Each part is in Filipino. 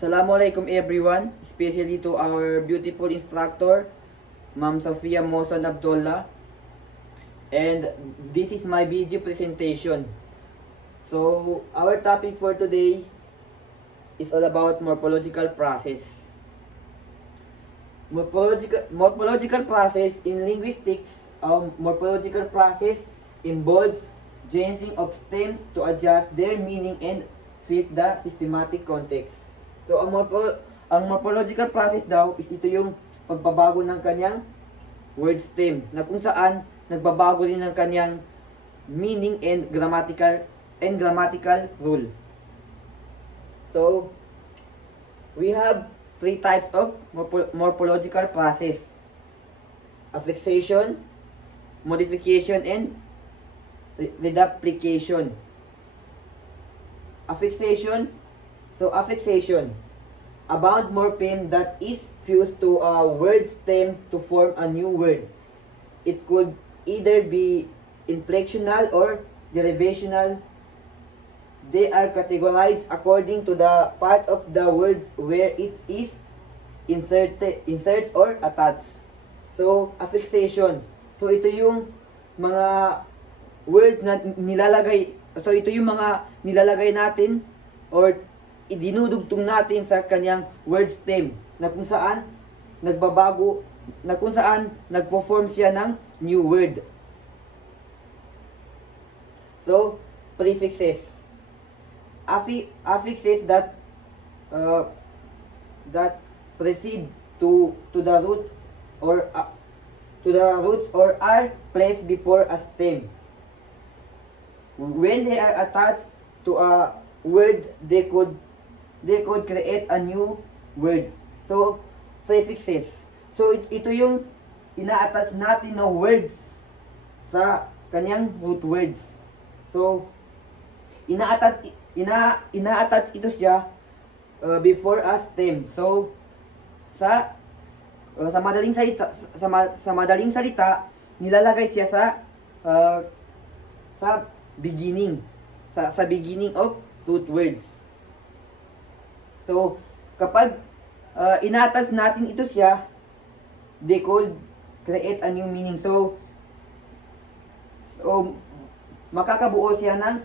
Assalamualaikum everyone, especially to our beautiful instructor, Ma'am Sofia Moson Abdullah. And this is my video presentation. So, our topic for today is all about morphological process. Morphological process in linguistics, morphological process involves changing of stems to adjust their meaning and fit the systematic context. So, ang morphological process daw is ito yung pagbabago ng kanyang word stem na kung saan nagbabago din ng kanyang meaning and grammatical rule. So, we have three types of morphological process: affixation, modification, and reduplication. Affixation. So, affixation, a bound morpheme that is fused to a word stem to form a new word. It could either be inflectional or derivational. They are categorized according to the part of the words where it is insert or attached. So, affixation. So, ito yung mga words na nilalagay. So, ito yung mga nilalagay natin or idinudugtong natin sa kanyang word stem na kung saan nagbabago, na kung saan nagpo-form siya ng new word. So, prefixes. Affixes that precede to the root or to the roots or are placed before a stem. When they are attached to a word, they could create a new word. So, prefixes. So, ito yung ina-attach natin na words sa kanyang root words. So, ina-attach ito siya before a stem. So, sa madaling salita, nilalagay siya sa beginning. Sa beginning of root words. So, kapag ina-attach natin ito siya, they could create a new meaning. So makakabuo siya ng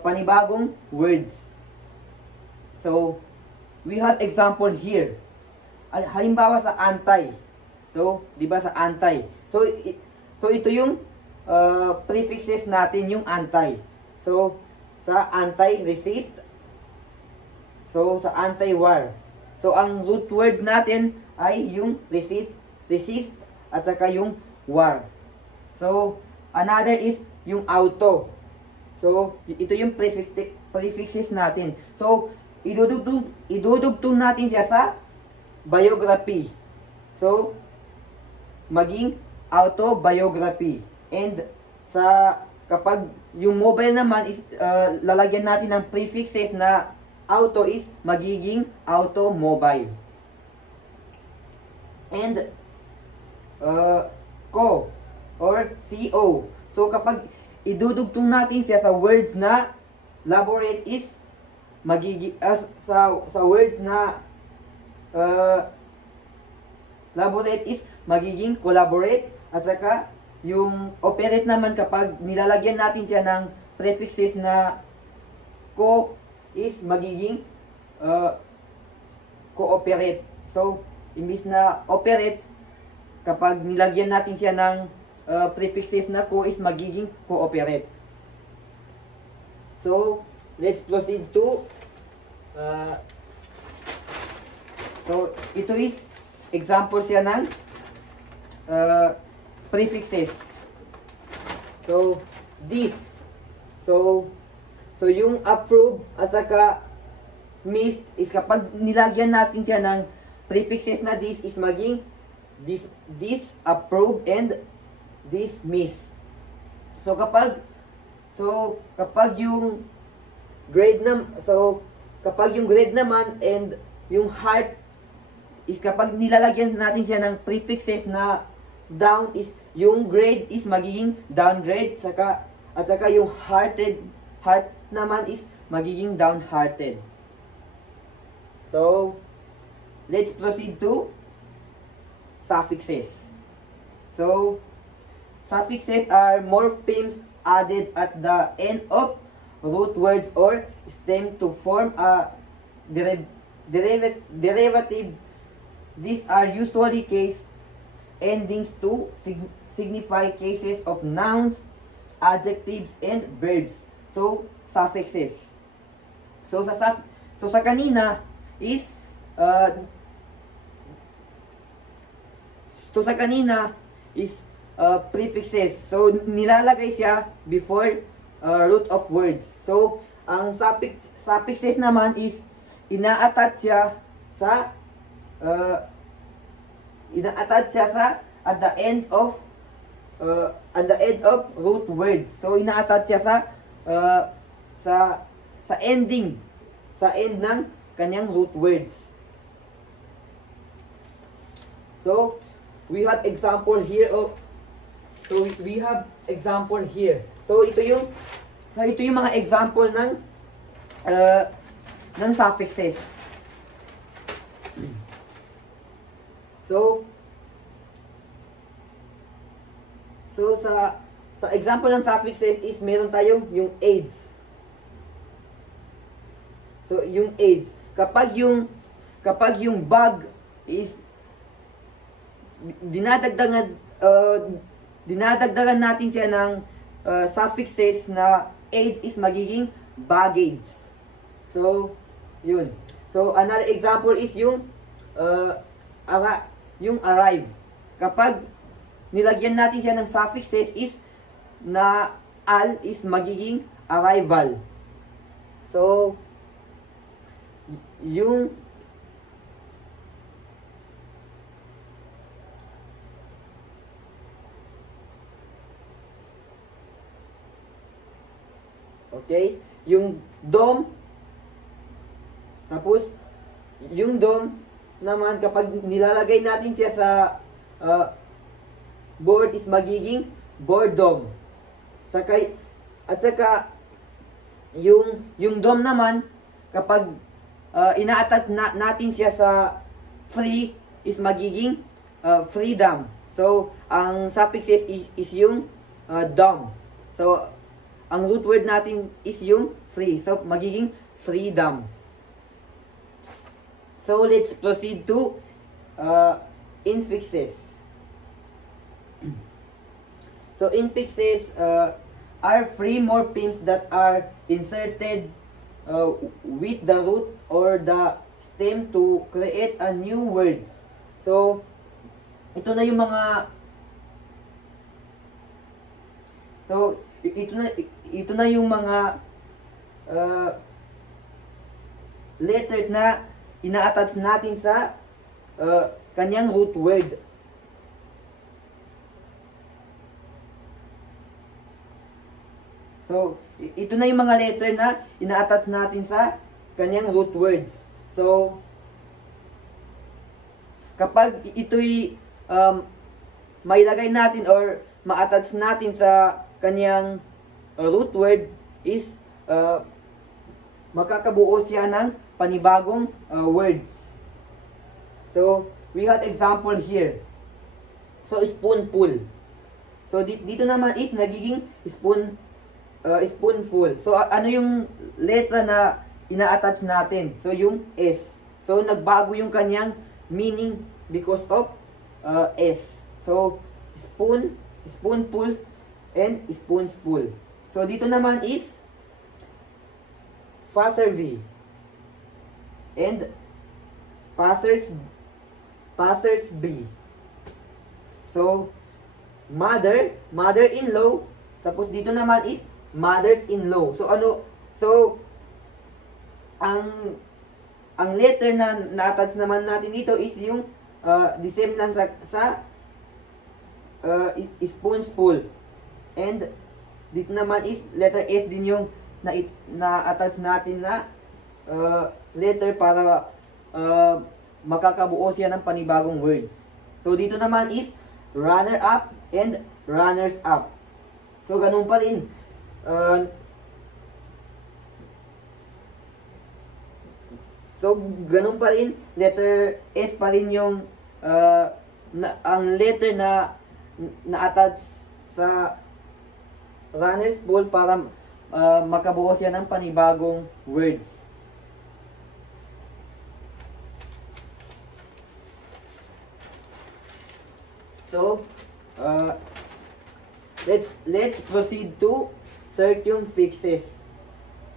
panibagong words. So, we have example here. Halimbawa sa anti. So, di ba sa anti? So ito yung prefixes natin, yung anti. So, sa anti-resist. So, sa anti-war. So, ang root words natin ay yung resist, at saka yung war. So, another is yung auto. So, ito yung prefixes natin. So, idudugtong natin siya sa biography. So, maging autobiography. And kapag yung mobile naman is lalagyan natin ng prefixes na auto is magiging automobile. And co or co. So kapag idudugtong natin siya sa words na laborate is magiging sa words na laborate is magiging collaborate, at saka yung operate naman kapag nilalagyan natin siya ng prefixes na co is magiging cooperate. So, imbis na operate, kapag nilagyan natin siya ng prefixes na co is magiging cooperate. So, let's proceed to so, ito is example siya ng prefixes. So, this. So, yung approve at saka missed is kapag nilagyan natin siya ng prefixes na this is maging this approve and this miss. So, kapag yung grade naman and yung heart is kapag nilalagyan natin siya ng prefixes na down is yung grade is magiging downgrade, at saka yung heart naman is magiging downhearted. So, let's proceed to suffixes. So, suffixes are morphemes added at the end of root words or stem to form a derivative. These are usually case endings to signify cases of nouns, adjectives, and verbs. So, suffixes. So, sa kanina is prefixes. So, nilalagay siya before root of words. So, ang suffixes naman is ina-attach siya sa at the end of root words. So, ina-attach siya sa end ng kanyang root words. So, we have example here So, ito yung mga example ng suffixes. So sa example ng suffixes is meron tayong yung aids. So, yung aids, kapag yung bag is dinadagdagan natin siya ng suffixes na aids is magiging baggage. So, yun. So, another example is yung arrive. Kapag nilagyan natin siya ng suffixes is na al is magiging arrival. So, yung okay, yung dom, tapos yung dom naman kapag nilalagay natin siya sa board is magiging boredom. At saka yung dom naman kapag ina-attach natin siya sa free is magiging freedom. So, ang suffixes is yung dom. So, ang root word natin is yung free. So, magiging freedom. So, let's proceed to infixes. So, infixes are free morphemes that are inserted with the root or the stem to create a new word. So, ito na yung mga letters na ina-attach natin sa kanyang root word. So, ito na yung mga letter na ina-attach natin sa kanyang root words. So, kapag ito'y mailagay natin or ma-attach natin sa kanyang root word is makakabuo siya ng panibagong words. So, we have example here. So, spoonful. So, dito naman is nagiging spoonful. So, ano yung letra na ina-attach natin? So, yung S. So, nagbago yung kanyang meaning because of S. So, spoonful, and spoonful. So, dito naman is passerby and passersby. So, mother-in-law, tapos dito naman is mothers-in-law. So, ang letter na na-attach naman natin dito is yung the same lang sa spoonful. And dito naman is letter S din yung na-attach natin na letter para makakabuo siya ng panibagong words. So, dito naman is runner-up and runners-up. So, ganun pa rin. So, ganun pa rin, letter S pa rin yung ang letter na na-attach sa runner's ball para makabuo siya ng panibagong words. So, let's proceed to circumfixes.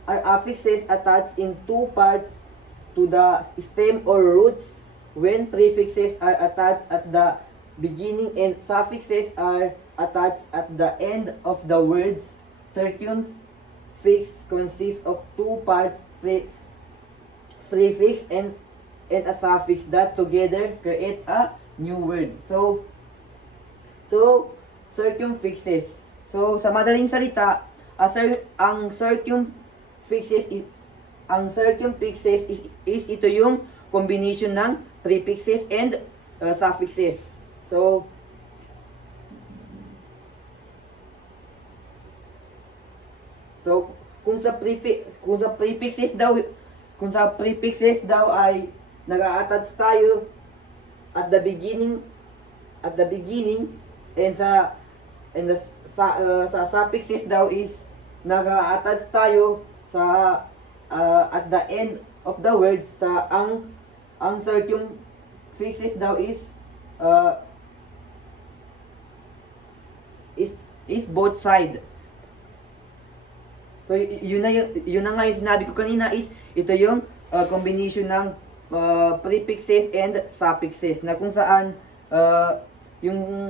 Are affixes attached in two parts to the stem or roots when prefixes are attached at the beginning and suffixes are attached at the end of the words. Circumfix consists of two parts, prefix and a suffix that together create a new word. So circumfixes. So sa madaling salita, ang circumfixes is ito yung combination ng prefixes and suffixes. So kung sa prefixes daw ay nag-a-attach tayo at the beginning and sa suffixes daw is nag-a-attach tayo sa at the end of the words. Sa ang circumfixes daw is both side. So yun na nga yung sinabi ko kanina, is ito yung combination ng prefixes and suffixes, na kung saan yung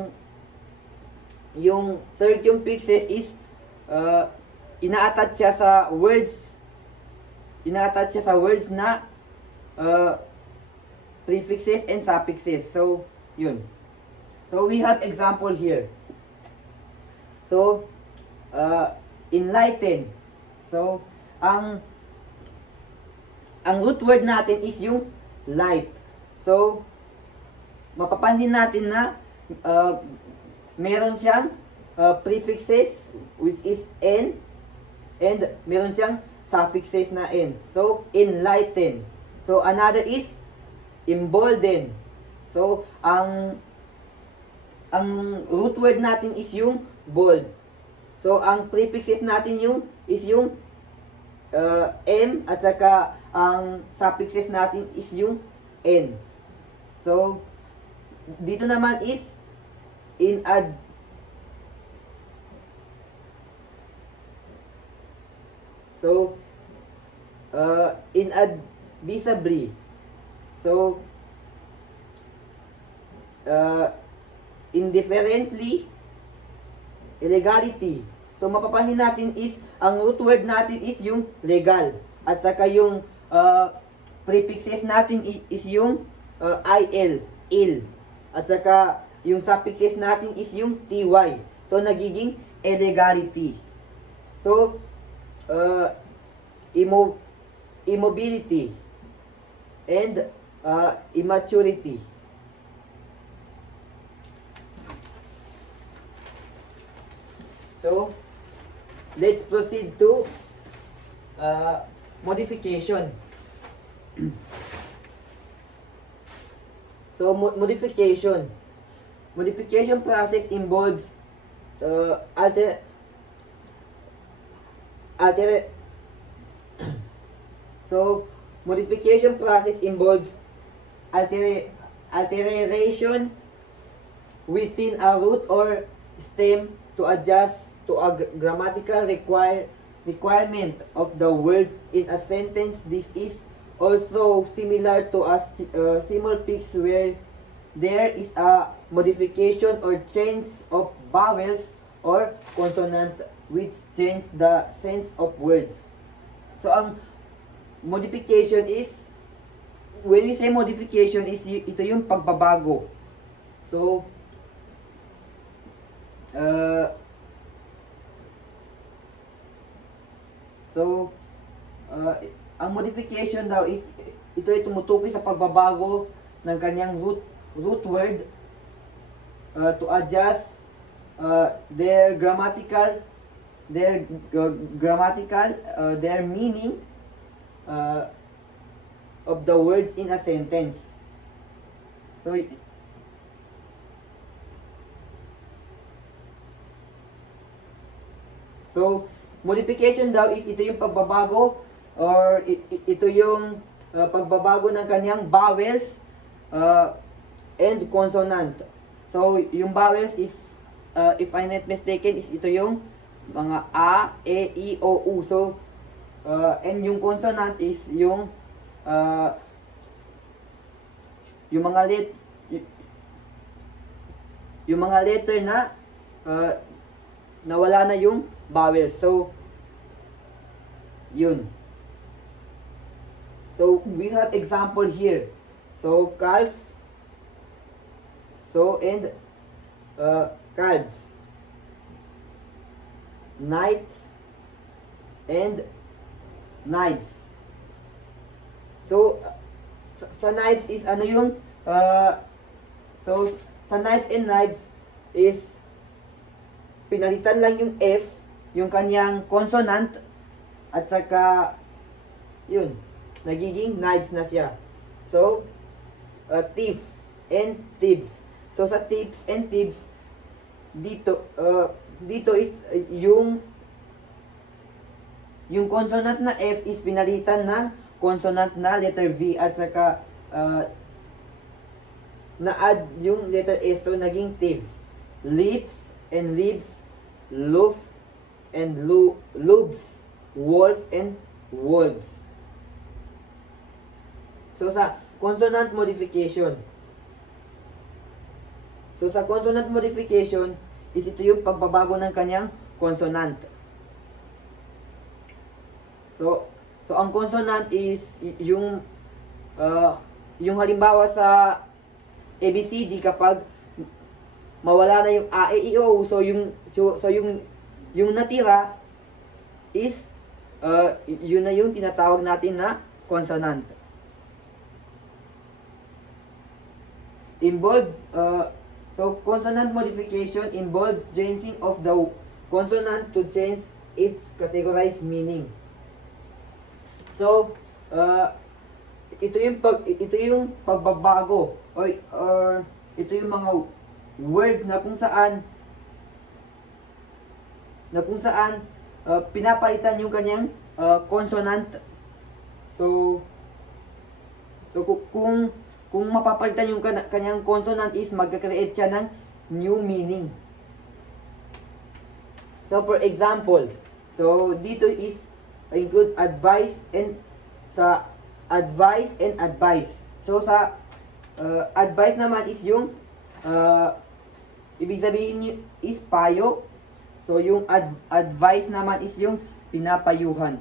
circumfixes is ina-attach siya sa words na prefixes and suffixes. So yun. So we have example here. So enlighten. So ang root word natin is yung light. So mapapansin natin na meron siyang prefixes which is N, and meron siyang suffixes na N. So enlighten. So another is embolden. So ang root word natin is yung bold. So ang prefixes natin is yung M, at saka ang suffixes natin is yung N. So dito naman is inadvisably. So indifferently, illegality. So mapapansin natin is ang root word natin is yung legal, at saka yung prefixes natin is yung ill, at saka yung suffixes natin is yung ty. So nagiging illegality. So immobility and immaturity. So let's proceed to modification. So modification process involves modification process involves alteration within a root or stem to adjust to a grammatical requirement of the words in a sentence. This is also similar to a simulfix where there is a modification or change of vowels or consonant which change the sense of words. So ang modification is, when we say modification, is ito yung pagbabago. So ang modification daw is ito ay tumutukoy sa pagbabago ng kanyang root word to adjust their meaning of the words in a sentence. So, modification daw is ito yung pagbabago or ito yung pagbabago ng kanyang vowels and consonant. So, yung vowels is, if I'm not mistaken, is ito yung mga A, E, I, O, U. So, and yung consonant is yung mga letter na nawala na yung vowels. So, yun. So, we have example here. So, calf. So, and calves. Knights and knives. So, sa knives is ano yung so, sa knives and knives is pinalitan lang yung F, yung kanyang consonant, at saka yun, nagiging knives na siya. So, thief and thieves. So, sa thieves and thieves, dito is yung consonant na F is pinalitan ng consonant na letter V, at saka na-add yung letter S, so naging thieves. Lips and lips, loof and loobs, wolf and wolves. So sa consonant modification, is ito yung pagbabago ng kanyang consonant. So ang consonant is yung halimbawa sa ABCD, kapag mawala na yung A, E, I, O, so yung natira is yun na yung tinatawag natin na consonant. So consonant modification involves changing of the consonant to change its categorized meaning. So ito yung pagbabago or ito yung mga words na kung saan pinapalitan yung kanyang consonant. So kung mapapalitan yung kanyang consonant is magka-create siya ng new meaning. So for example, so dito is include advice and advice. So sa advice naman is yung ibig sabihin is payo. So yung advice naman is yung pinapayuhan.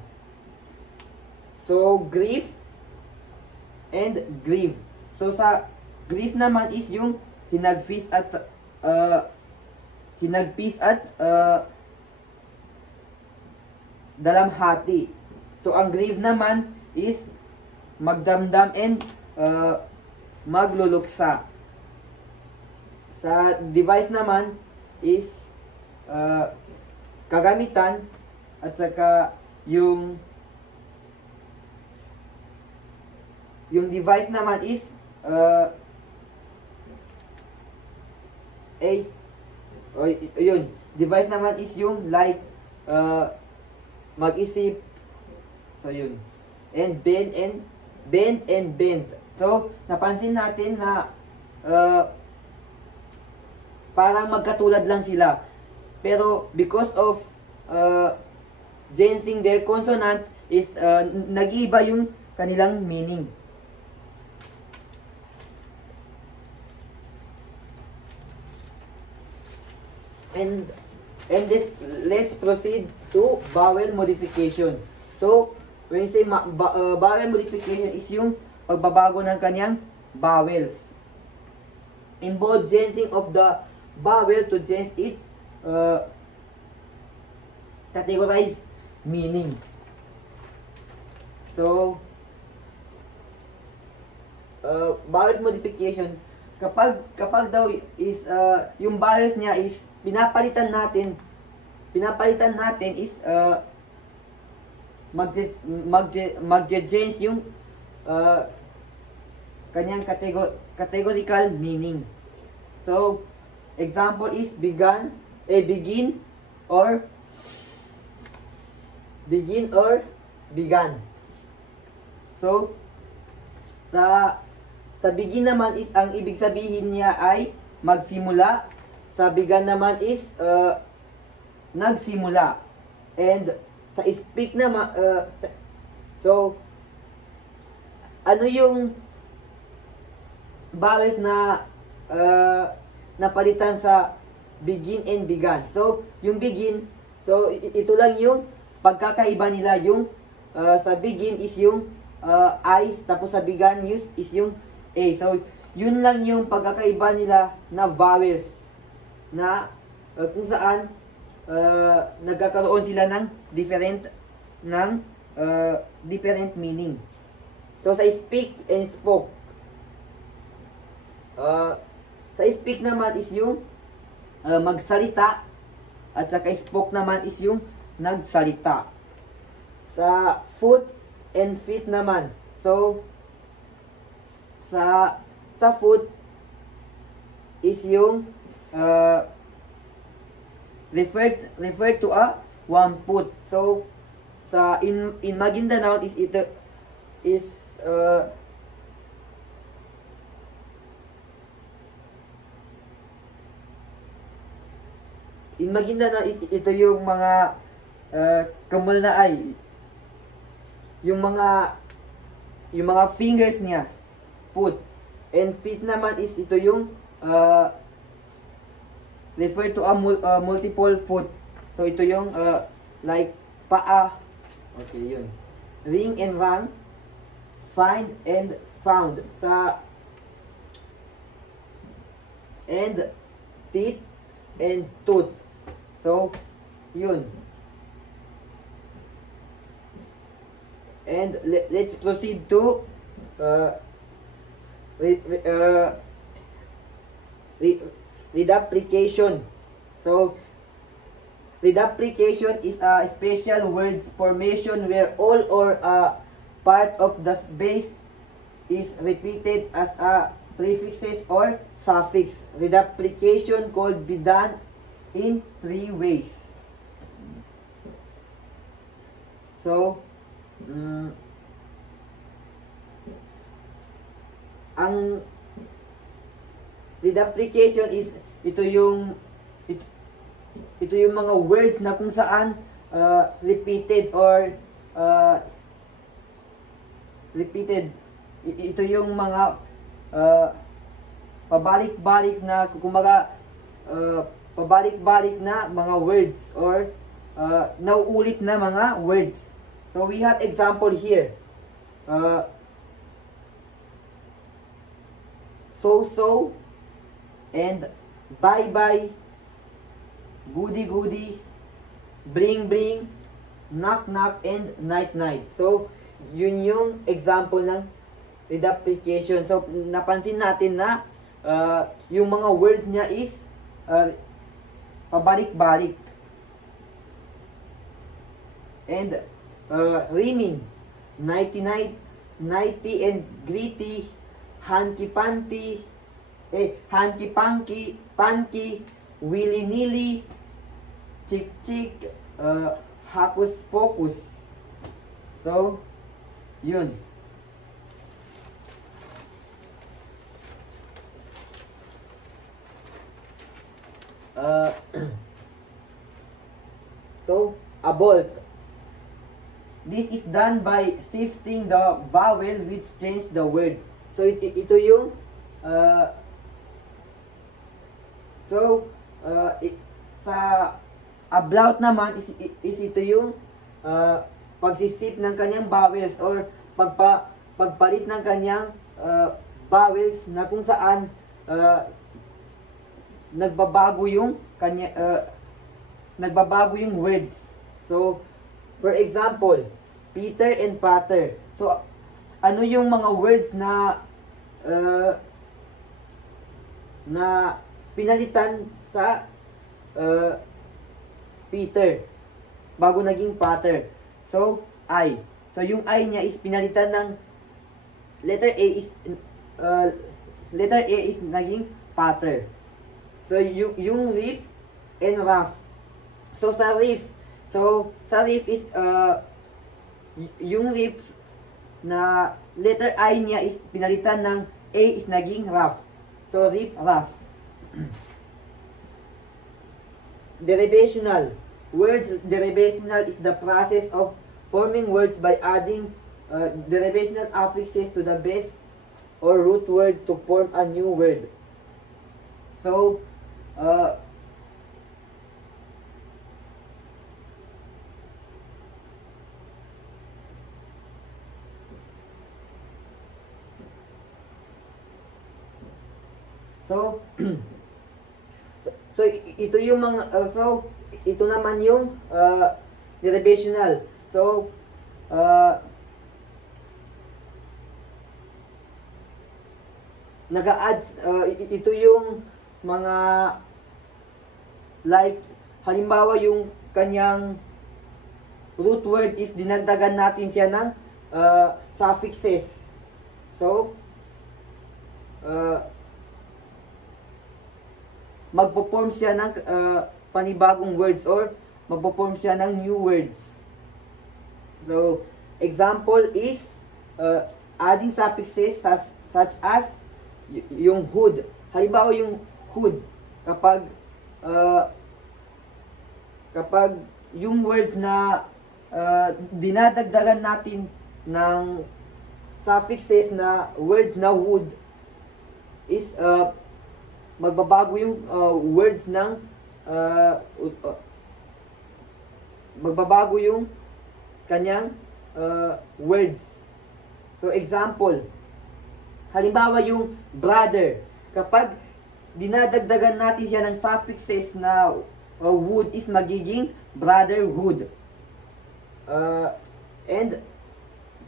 So grief and grieve. So sa grief naman is yung hinagpis at dalamhati. So ang grieve naman is magdamdam and magluluksa. Sa device naman is kagamitan, at saka yung device naman is yun, device naman is yung like mag-isip. So yun, and bend and bend. So napansin natin na parang magkatulad lang sila, pero because of changing their consonant is nag-iba yung kanilang meaning. And let's proceed to vowel modification. So when you say vowel modification is yung pagbabago ng kanyang vowels. Involve changing of the vowel to change its categorized meaning. So vowel modification, kapag daw is yung vowels niya is pinapalitan natin is magje-change yung kanyang categorical meaning. So, example is begin or began. So, sa begin naman is ang ibig sabihin niya ay magsimula. Sa began naman is nagsimula. And sa speak naman so ano yung vowels na napalitan sa begin and began? So yung begin, so ito lang yung pagkakaiba nila. Yung sa begin is yung I, tapos sa began is yung A. So yun lang yung pagkakaiba nila na vowels na kung saan nagkakaroon sila ng different meaning. So sa speak and spoke, sa speak naman is yung magsalita, at saka spoke naman is yung nagsalita. Sa foot and feet naman, so sa foot is yung referred to a one foot. So sa in Maguindanao is ito is in Maguindanao is ito yung mga kamal na ay yung mga fingers niya, foot. And feet naman is ito yung refer to a multiple foot. So ito yung like paa. Okay, yun. Ring and rang, find and found. And teeth and tooth. So yun. And let's proceed to reduplication. So reduplication is a special words formation where all or a part of the base is repeated as a prefixes or suffix. Reduplication could be done in 3 ways. So ang reduplication is ito yung mga words na kung saan repeated or ito yung mga pabalik-balik na kumbaga pabalik-balik na mga words or nauulit na mga words. So we have example here. So and bye, goody, bring, knock, and night. So yun yung example ng reduplication. So napansin natin na yung mga words niya is pabalik-balik. And rhyming, nighty, and gritty, hanky-panky, panky, willy-nilly, chick, hocus-pocus. So, yun. So, a bolt. This is done by shifting the vowel which change the word. So ito yung sa ablaut naman is ito yung pagsisip ng kanyang vowels or pagpalit ng kanyang vowels na kung saan nagbabago yung words. So for example, Peter and Pater. So ano yung mga words na pinalitan sa Peter bago naging Pater? So I. So yung I niya is pinalitan ng letter A is letter A is naging patter. So, yung riff and rough. So, sa riff is, yung riff na letter I niya is pinalitan ng A is naging rough. So, riff, rough. Derivational. Words derivational is the process of forming words by adding derivational affixes to the base or root word to form a new word. So, ito yung mga ito naman yung derivational. So, nag-a-add ito yung mga like halimbawa yung kanyang root word is dinagdagan natin siya ng suffixes. So, magpo-form siya ng panibagong words or magpo-form siya ng new words. So, example is adding suffixes such as yung hood. Halimbawa yung hood, kapag yung words na dinadagdagan natin ng suffixes na words na wood is magbabago yung words ng magbabago yung kanyang words. So, example, halimbawa yung brother, kapag dinadagdagan natin siya ng suffixes na wood is magiging brotherhood. And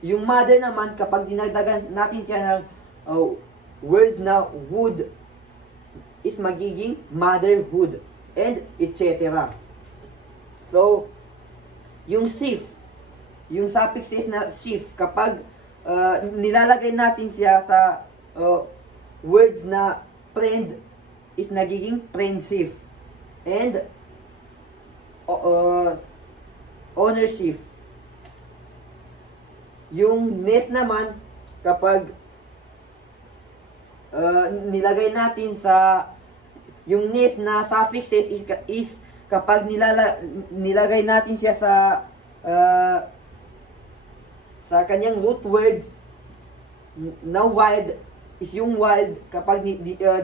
yung mother naman, kapag dinagdagan natin siya ng words na wood is magiging motherhood, and etc. So, yung shift, yung suffixes na shift, kapag nilalagay natin siya sa words na friend is nagiging friendship, and ownership. Yung ness naman, kapag nilagay natin sa yung ness na suffixes is kapag nilagay natin siya sa kanyang root words na wild is yung wild, kapag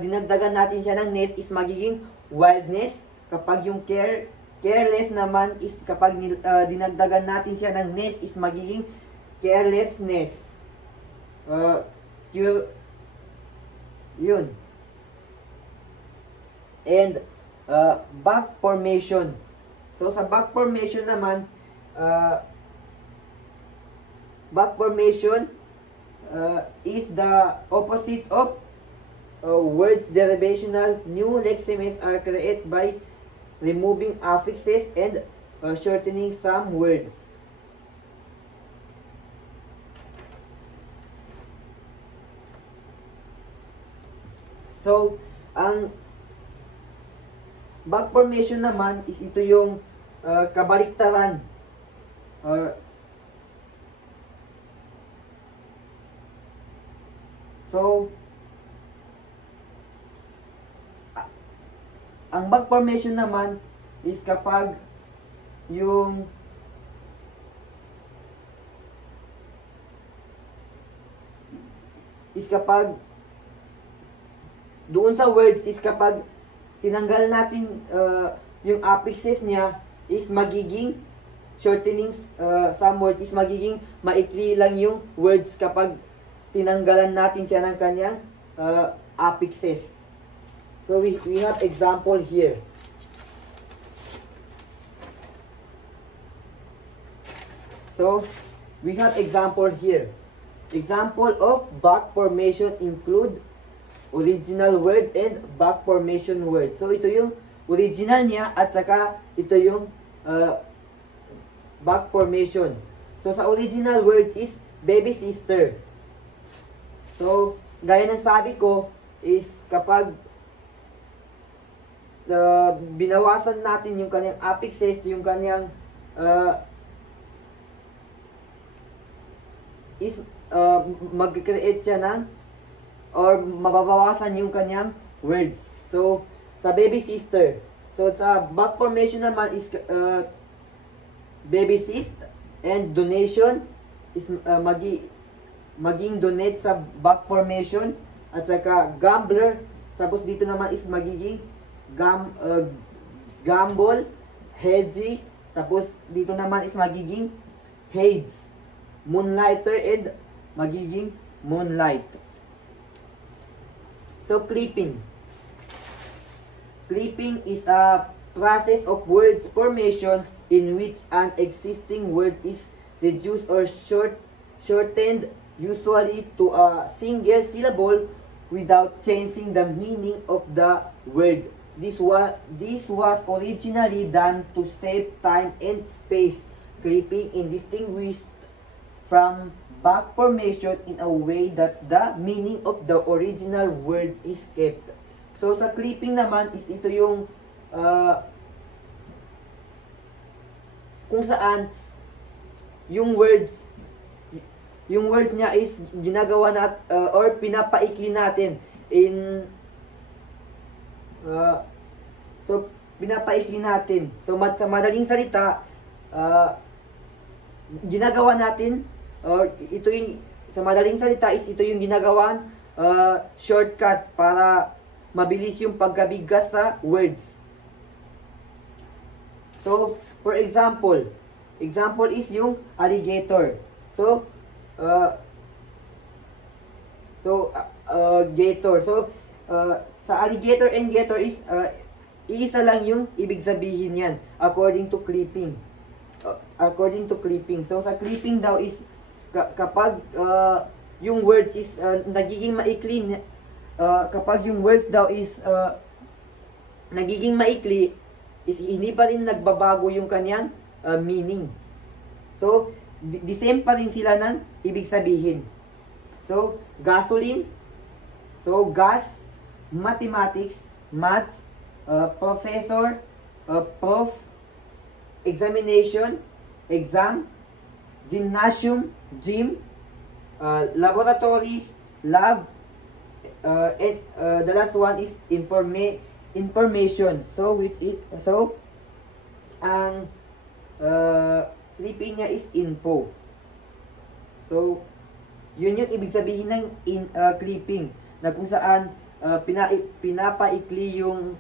dinagdagan natin siya ng ness is magiging wildness. Kapag yung careless naman is kapag dinagdagan natin siya ng ness is magiging carelessness. Yun. And back formation. So sa back formation naman, back formation is the opposite of words derivational. New lexemes are created by removing affixes and shortening some words. So, ang back formation naman is ito yung kabaliktaran. So, ang back formation naman is kapag yung doon sa words is kapag tinanggal natin yung affixes niya is magiging shortening some words is magiging maikli lang yung words kapag tinanggalan natin siya ng kanyang affixes. So we have example here. So we have example here. Example of back formation include original word and back formation word. So ito yung original niya at saka ito yung back formation. So sa original word is baby sister. So gaya ng sabi ko, is kapag binawasan natin yung kanyang affixes, yung kanyang mag-create siya ng or mababawasan yung kanyang words. So, sa baby sister. So, sa back formation naman is baby cyst, and donation is maging donate sa back formation, at saka gambler, tapos dito naman is magiging gamble, hedgy, tapos dito naman is magiging heads, moonlighter, and magiging moonlight. So, clipping. Clipping is a process of word formation in which an existing word is reduced or shortened, usually to a single syllable, without changing the meaning of the word. This was originally done to save time and space. Clipping is distinguished from back formation in a way that the meaning of the original word is kept. So, sa clipping naman is ito yung kung saan yung words niya is ginagawa or pinapaikli natin in so pinapaikli natin. So, sa madaling salita, ginagawa natin, or ito yung, sa madaling salita is ito yung ginagawan shortcut para mabilis yung pagkabigkas sa words. So, for example is yung alligator. So, gator. So, sa alligator and gator is iisa lang yung ibig sabihin yan according to clipping. So, sa clipping daw is kapag yung words is nagiging maikli, kapag yung words daw is nagiging maikli, is hindi pa rin nagbabago yung kanyang meaning. So, the same pa rin sila ng ibig sabihin. So, gasoline, so gas, mathematics, math, professor, prof, examination, exam, gymnasium, gym, laboratory, lab, and the last one is information. So, ang clipping niya is info. So, yun yung ibig sabihin ng clipping, na kung saan pinapaikli yung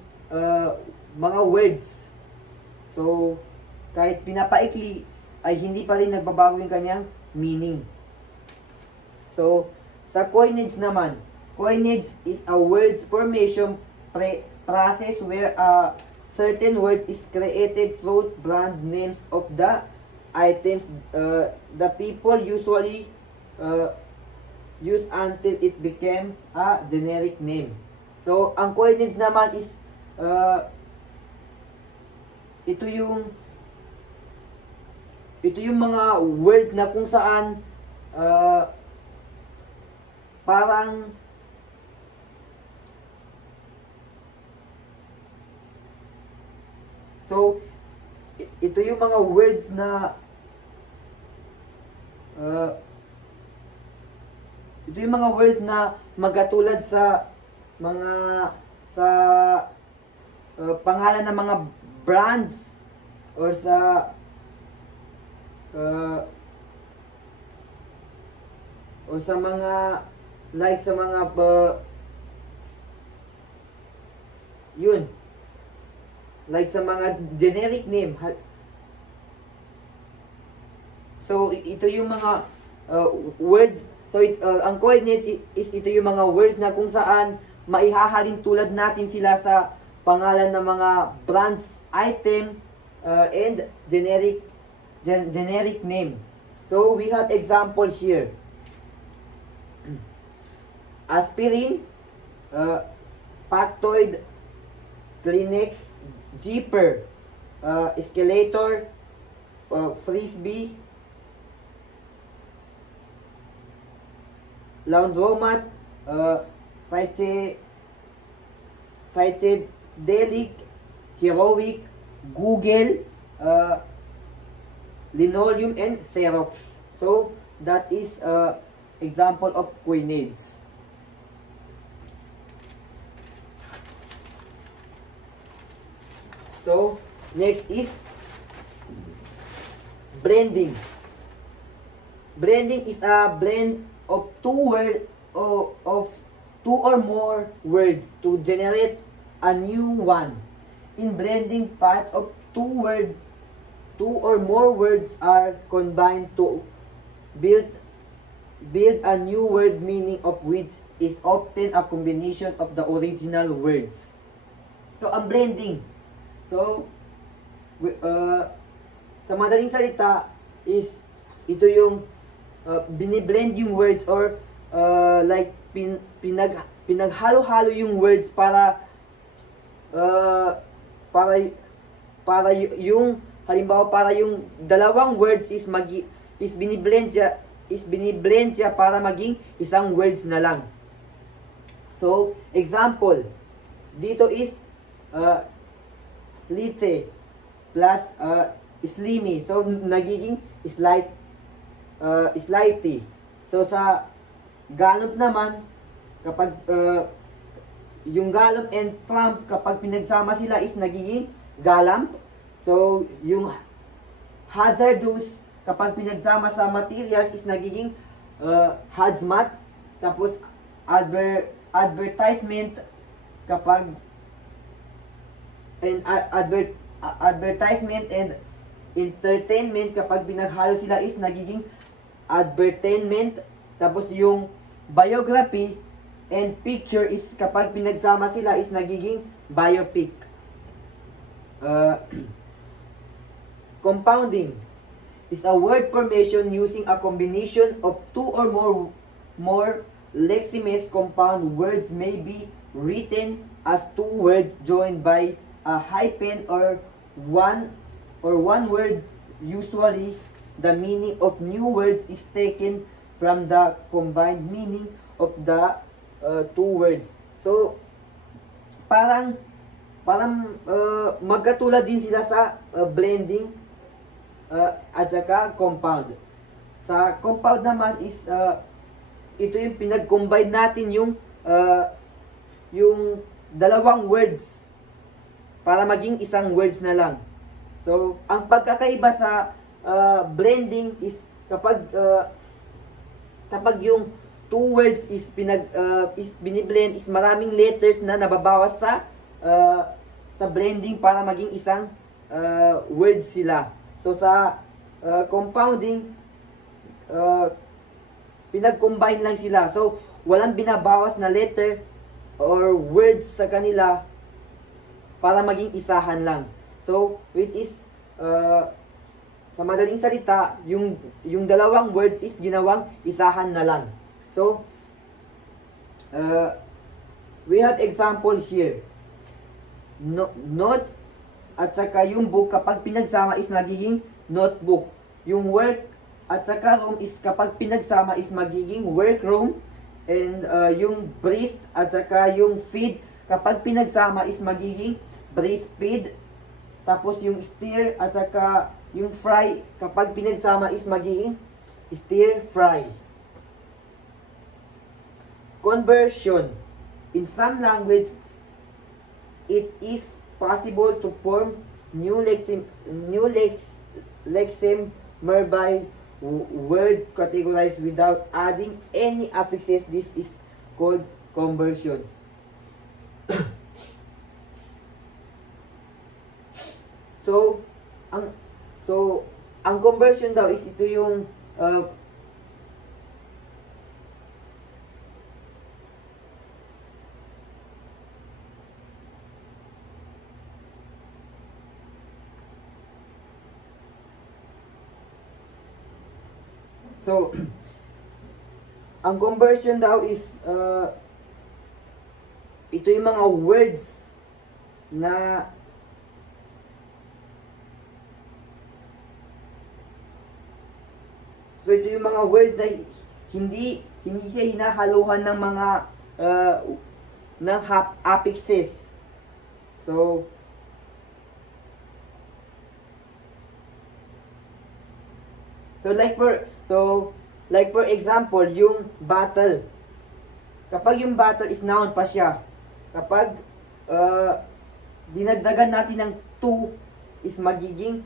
mga words. So, kahit pinapaikli, ay hindi pa rin nagbabago yung kanyang meaning. So, sa coinage naman, coinage is a word formation process where a certain word is created through brand names of the items the people usually use until it became a generic name. So, ang coinage naman is ito yung mga word na kung saan parang so, ito yung mga words na magkatulad sa mga pangalan ng mga brands, or sa mga like sa mga yun, like sa mga generic name. So, ito yung mga words. So, ang coordinates is ito yung mga words na kung saan maihahalin tulad natin sila sa pangalan ng mga brands, item, and generic name. So, we have example here. Aspirin, Pactoid, Kleenex, Jeeper, Escalator, Frisbee, Laundromat, psyche, psychedelic, heroic, Google, linoleum, and Xerox. So that is example of coinage. So next is blending. Blending is a blend of of two or more words to generate a new one. In blending, part of two or more words are combined to build a new word, meaning of which is often a combination of the original words. So ang blending, so sa madaling salita is ito yung biniblend yung words, or like pinaghalo-halo yung words para yung halimbawa para yung dalawang words is biniblend siya para maging isang words na lang. So example dito is lite plus slimy, so nagiging slighty. So sa gallop naman, kapag yung gallop and trump, kapag pinagsama sila is nagiging galamp. So yung hazardous, kapag pinagsama sa materials is nagiging hazmat. Tapos advertisement, kapag advertisement and entertainment, kapag pinaghalo sila is nagiging advertainment. Tapos yung biography and picture is kapag pinagsama sila is nagiging biopic. Compounding is a word formation using a combination of two or more lexemes. Compound words may be written as two words joined by a hyphen or one word. Usually the meaning of new words is taken from the combined meaning of the two words. So parang magkatulad din sila sa blending at saka compound. Sa compound naman is ito yung pinag-combine natin yung dalawang words para maging isang words na lang. So ang pagkakaiba sa blending is kapag yung two words is biniblend, is maraming letters na nababawas sa blending para maging isang words sila. So sa compounding, pinag-combine lang sila. So walang binabawas na letter or words sa kanila para maging isahan lang. So which is sa madaling salita, yung dalawang words is ginawang isahan na lang. So we have example here. Note at saka yung book, kapag pinagsama is magiging notebook. Yung work at saka room is kapag pinagsama is magiging workroom. And yung breast at saka yung feed, kapag pinagsama is magiging breastfeed. Tapos yung stir at saka yung fry, kapag pinagsama is magiging stir fry. Conversion. In some language, it is possible to form new lexeme whereby word categorized without adding any affixes. This is called conversion. So ang conversion daw is ito yung So, ang conversion daw is ito yung mga words na ito yung mga words na hindi siya hinahaluhan ng mga ng affixes. So, like for example, yung battle. Kapag yung battle is noun pa siya, kapag dinagdagan natin ng to is magiging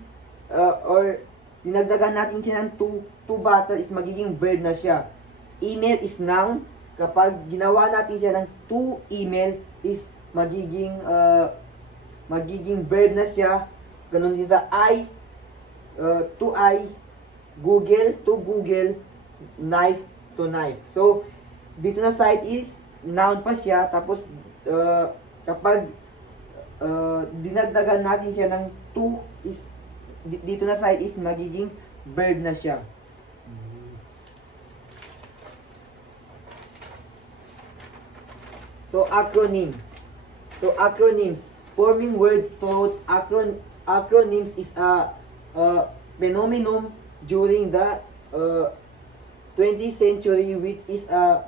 or dinagdagan natin siya ng to battle is magiging verb na siya. Email is noun. Kapag ginawa natin siya ng to email is magiging verb na siya. Ganun din sa I, to I, Google to Google, knife to knife. So, dito na side is noun pa siya. Tapos, kapag dinagdagan natin siya ng to is dito na side is magiging verb na siya. So, acronym. So, acronyms. Forming words through acronyms is a phenomenon during the 20th century, which is a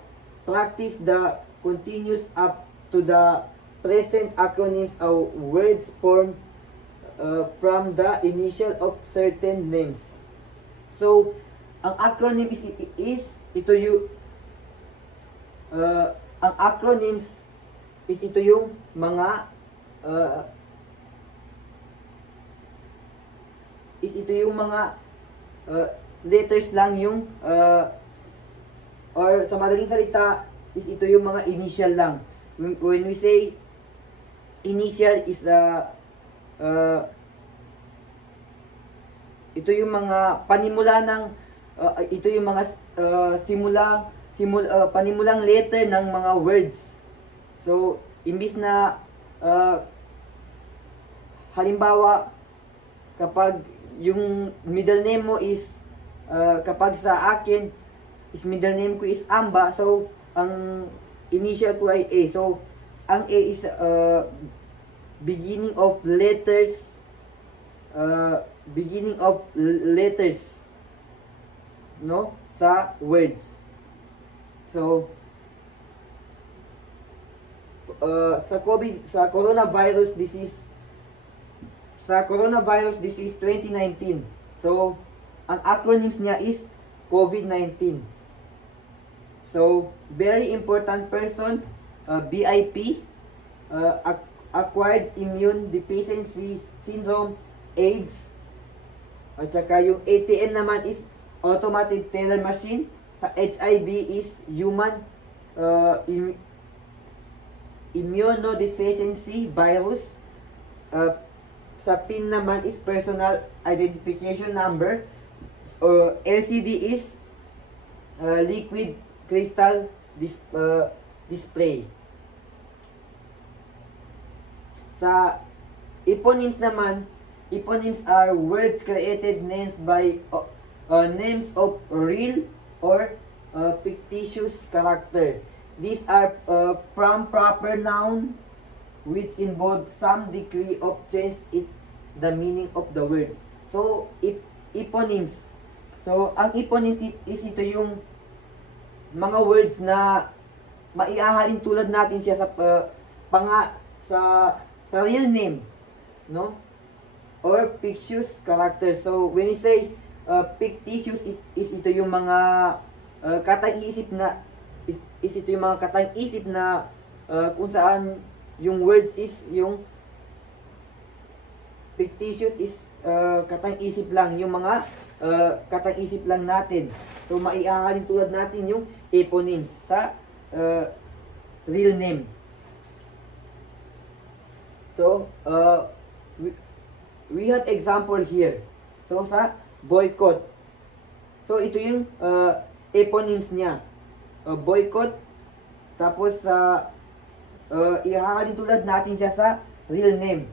practice that continues up to the present. Acronyms are words formed from the initial of certain names. So, ang acronym is ito yung ang acronyms is ito yung mga letters lang yung or sa madaling salita is ito yung mga initial lang. When we say initial is ito yung mga panimula ng ito yung mga panimulang letter ng mga words. So, imbis na halimbawa kapag yung middle name mo is kapag sa akin is middle name ko is Amba, so ang initial ko ay A. So, ang A is beginning of letters no sa words. So, sa coronavirus disease 2019. So, ang acronyms niya is COVID-19. So, very important person, BIP, acquired immune deficiency syndrome, AIDS. At saka yung ATM naman is automatic teller machine. HIV is human immunodeficiency virus. Sa PIN naman is personal identification number. LCD is liquid crystal display. Sa eponyms naman, eponyms are words created names by names of real or fictitious character. These are from proper noun which involve some degree of change in the meaning of the word. So, eponyms. So, ang eponyms is ito yung mga words na maiahalin tulad natin siya sa sa real name, no? Or fictitious character. So, when you say fictitious is ito yung mga katang-isip na ito yung mga katang-isip na kung saan yung words is yung fictitious is katang-isip lang, yung mga katang-isip lang natin. So, maiahalin tulad natin yung eponyms sa real name. So, we have example here. So, sa boycott. So, ito yung eponyms niya. Boycott. Tapos, ihahalin tulad natin siya sa real name.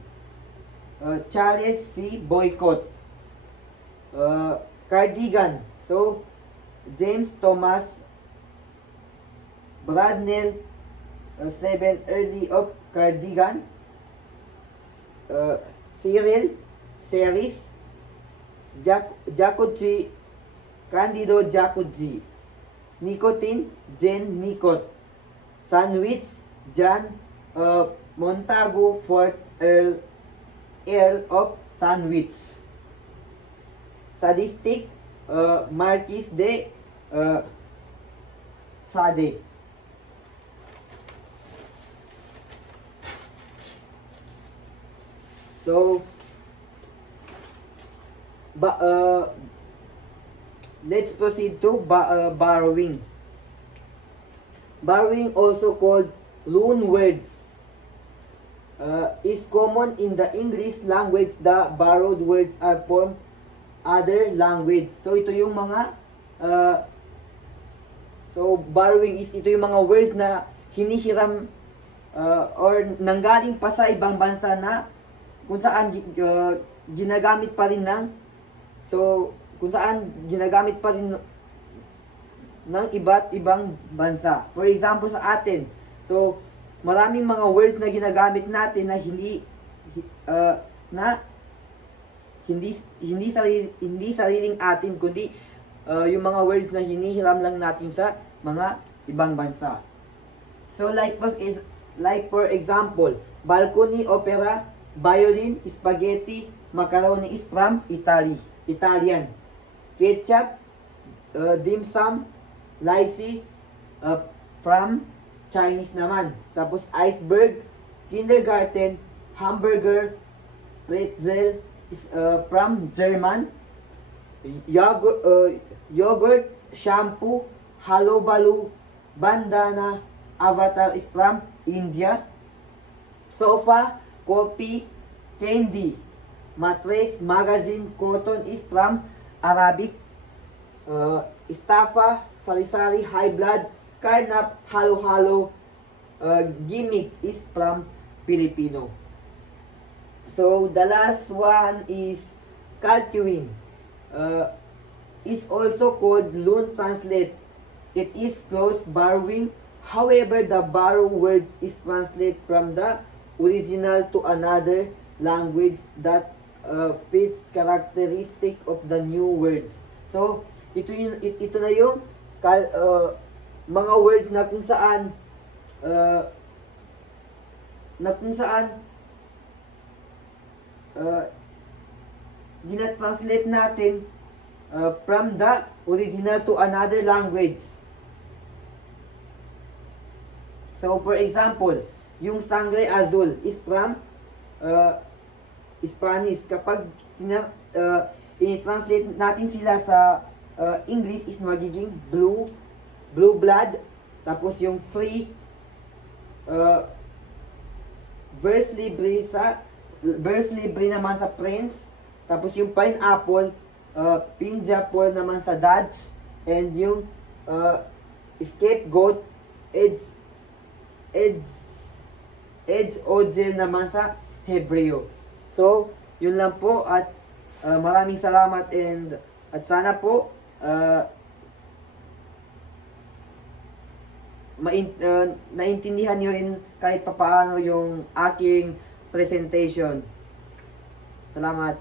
Charles C. Boycott. Cardigan. So, James Thomas Bradnell 7 early of Cardigan. Cyril Ceris Jacuzzi Candido Jacuzzi. Nicotine Jen Nicot. Sandwich, John Montagu, 4th Earl of Sandwich. Sadistic, Marquis de Sade. So, let's proceed to borrowing. Borrowing, also called loan words, is common in the English language. The borrowed words are from other language. So, ito yung mga borrowing is ito yung mga words na hinihiram or nanggaling pa sa ibang bansa na kung saan ginagamit pa rin ng iba't ibang bansa. For example, sa atin, so maraming mga words na ginagamit natin na hindi sariling atin, kundi yung mga words na hinihiram lang natin sa mga ibang bansa. So like for example, balcony, opera, violin, spaghetti, macaroni is from Italian. Ketchup, dim sum, lychee, from Chinese naman. Tapos iceberg, kindergarten, hamburger, pretzel is from German. Yogurt, shampoo, halo-balo, bandana, avatar is from India. Sofa, coffee, candy, mattress, magazine, cotton is from Arabic. Estafa, sari-sari, high blood, carnap, halo-halo, gimmick is from Filipino. So the last one is culturing. Is also called loan translate. It is close borrowing. However, the borrowed words is translate from the original to another language that fits characteristic of the new words. So, ito na yung mga words na kung saan gina-translate natin from the original to another language. So, for example, yung sangre azul is from Spanish. Kapag i-translate natin sila sa English is magiging blue blood. Tapos yung free, verse libre naman sa Prince. Tapos yung pineapple, pinjapol naman sa Dutch. And yung scapegoat, Ojel naman sa Hebreo. So, yun lang po at maraming salamat at sana po naintindihan nyo rin kahit papaano yung aking presentation. Salamat.